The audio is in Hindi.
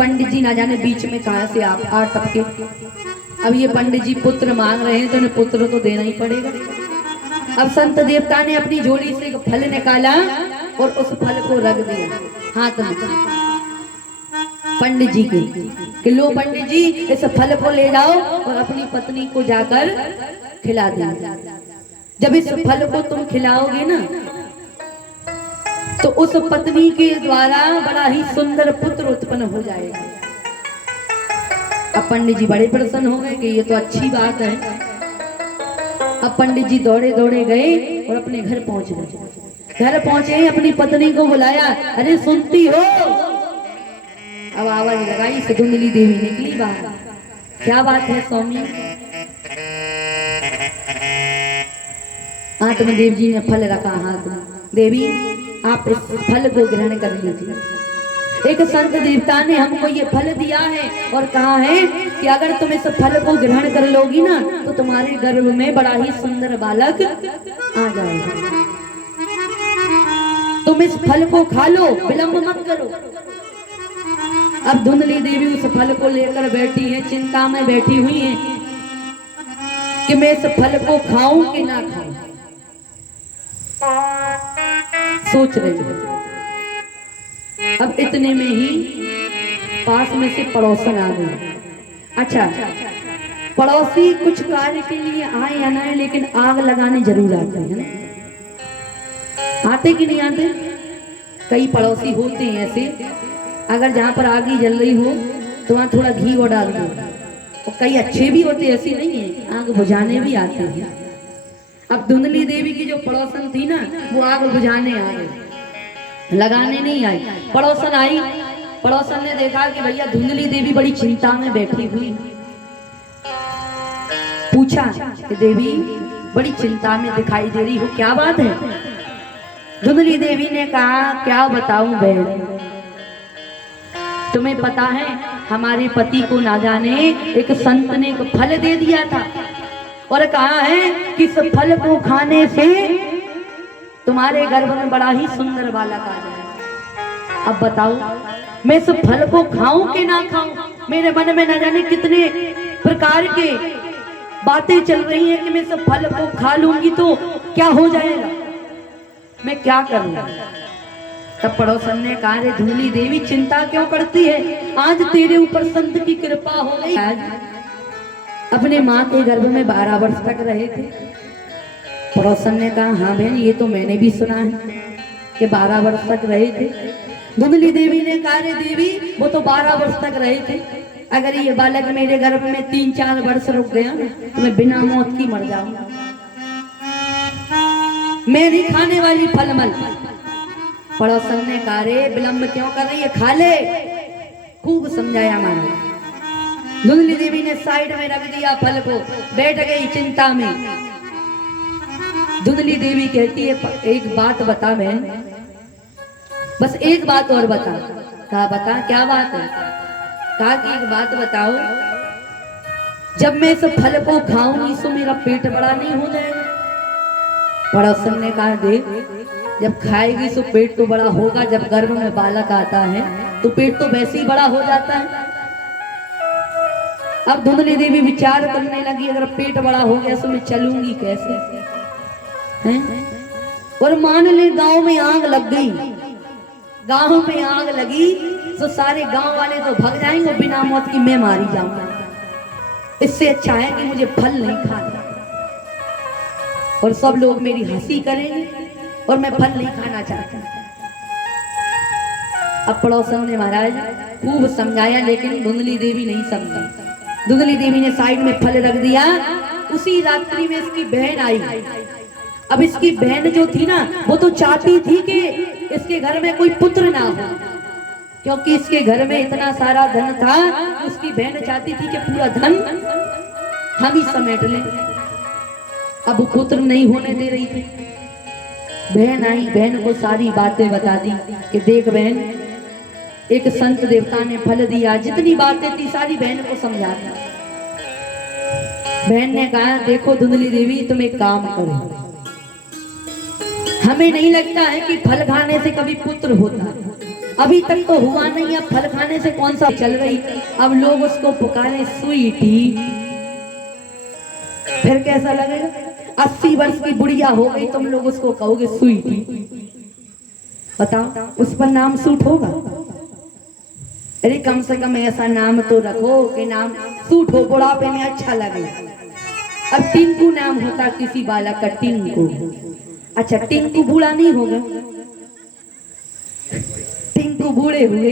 पंडित जी ना जाने बीच में कहां से आप आ टपके। अब ये पंडित जी पुत्र मांग रहे हैं तो उन्हें पुत्र तो देना ही पड़ेगा। अब संत देवता ने अपनी झोली से एक फल निकाला और उस फल को रख दिया हाथ में पंडित जी के कि लो पंडित जी इस फल को ले जाओ और अपनी पत्नी को जाकर खिला दो। जब इस फल को तुम खिलाओगे ना तो उस पत्नी के द्वारा बड़ा ही सुंदर पुत्र उत्पन्न हो जाएगा। अब पंडित जी बड़े प्रसन्न हो गए कि ये तो अच्छी बात है। अब पंडित जी दौड़े दौड़े गए और अपने घर पहुंच गए। घर पहुंचे अपनी पत्नी को बुलाया, अरे सुनती हो? अब आवाज लगाई से धुंधली देवी निकली बाहर। क्या बात है स्वामी? आत्मदेव जी ने फल रखा हाथ में। देवी आप इस फल को ग्रहण कर लीजिए। एक संत देवता ने हमको ये फल दिया है और कहा है कि अगर तुम इस फल को ग्रहण कर लोगी ना तो तुम्हारे गर्भ में बड़ा ही सुंदर बालक आ जाएगा। तुम इस फल को खा लो, विलंब मत करो। अब धुंधली देवी उस फल को लेकर बैठी है, चिंता में बैठी हुई है कि मैं इस फल को खाऊं कि ना खाऊं, सोच रही है। अब इतने में ही पास में से पड़ोसन आ गए। अच्छा, पड़ोसी कुछ कार्य के लिए आए या ना आए लेकिन आग लगाने जरूर आते हैं। आते कि नहीं आते? कई पड़ोसी होते हैं ऐसे, अगर जहां पर आग ही जल रही हो तो वहां थोड़ा घी और डाल दो। और कई अच्छे भी होते, ऐसे नहीं है, आग बुझाने भी आते हैं। अब धुंधली देवी की जो पड़ोसन थी ना वो आग बुझाने आ गई, लगाने नहीं आई। पड़ोसन आई, पड़ोसन ने देखा कि भैया धुंधली देवी बड़ी चिंता में बैठी हुई। पूछा कि देवी बड़ी चिंता में दिखाई दे रही हो, क्या बात है? धुंधली देवी ने कहा क्या बताऊं बहन, तुम्हें पता है हमारे पति को ना जाने एक संत ने एक फल दे दिया था और कहा है कि इस फल को खाने से तुम्हारे गर्भ में बड़ा ही सुंदर बालक आ जाएगा। अब बताओ मैं इस फल को खाऊं कि ना खाऊं? मेरे मन में ना जाने कितने प्रकार के बातें चल रही हैं कि मैं इस फल को खा लूंगी तो क्या हो जाएगा, मैं क्या करूं? तब पड़ोसन ने कहा रे धुंधली देवी चिंता क्यों करती है, आज तेरे ऊपर संत की कृपा हो गई। आज अपने माँ के गर्भ में 12 वर्ष तक रहे थे। पड़ोसन ने कहा हाँ बहन ये तो मैंने भी सुना है कि 12 वर्ष तक रहे थे। धुंधली देवी ने कहा रे देवी वो तो 12 वर्ष तक रहे थे, अगर ये बालक मेरे गर्भ में 3-4 वर्ष रुक गया तो मैं बिना मौत की मर जाऊंगा। मैं नहीं खाने वाली फल मल। पड़ोसन ने कहा रे विलंब क्यों कर रही है, खा ले। खूब समझाया मारा। धुंधली देवी ने साइड में रख दिया फल को, बैठ गई चिंता में। धुंधली देवी कहती है एक बात बता बहन, बस एक बात और बता। कहा बता क्या बात है? कहा कि एक बात बताओ, जब मैं इस फल को खाऊंगी तो मेरा पेट बड़ा नहीं हो जाएगा? पड़ोसन ने कहा देख जब खाएगी तो पेट तो बड़ा होगा, जब गर्भ में बालक आता है तो पेट तो वैसे ही बड़ा हो जाता है। अब धुंधली देवी विचार करने लगी अगर पेट बड़ा हो गया तो मैं चलूंगी कैसे हैं? और मान ले गांव में आग लग गई, गांव में आग लगी तो सारे गांव वाले तो भाग जाएंगे, बिना मौत की मैं मारी जाऊंगा। इससे अच्छा है कि मुझे फल नहीं खाना और सब लोग मेरी हंसी करेंगे और मैं फल नहीं खाना चाहता। अब पड़ोसन ने महाराज खूब समझाया लेकिन धुंधली देवी नहीं समझी। धुंधली देवी ने साइड में फल रख दिया। उसी रात्रि में इसकी बहन आई। अब इसकी बहन जो थी ना वो तो चाहती थी कि इसके घर में कोई पुत्र ना हो, क्योंकि इसके घर में इतना सारा धन था। उसकी बहन चाहती थी कि पूरा धन हम ही समेट लें। अब पुत्र नहीं होने दे रही थी। बहन आई, बहन को सारी बातें बता दी कि देख बहन एक संत देवता ने फल दिया, जितनी बातें थी सारी बहन को समझा दी। बहन ने कहा देखो धुंधली देवी तुम एक काम करो, हमें नहीं लगता है कि फल खाने से कभी पुत्र होता है। अभी तक तो हुआ नहीं, अब फल खाने से कौन सा चल रही। अब लोग उसको पुकारे स्वीटी, फिर कैसा लगेगा? 80 वर्ष की बुढ़िया हो गई, तुम लोग उसको कहोगे स्वीटी, बताओ उस पर नाम सूट होगा? अरे कम से कम ऐसा नाम तो रखो कि नाम सूट हो, बुढ़ापे में अच्छा लगे। अब टिंकू नाम होता किसी बालक का, टिंकू, अच्छा टिंकू बूढ़ा नहीं होगा, टिंकू बूढ़े हुए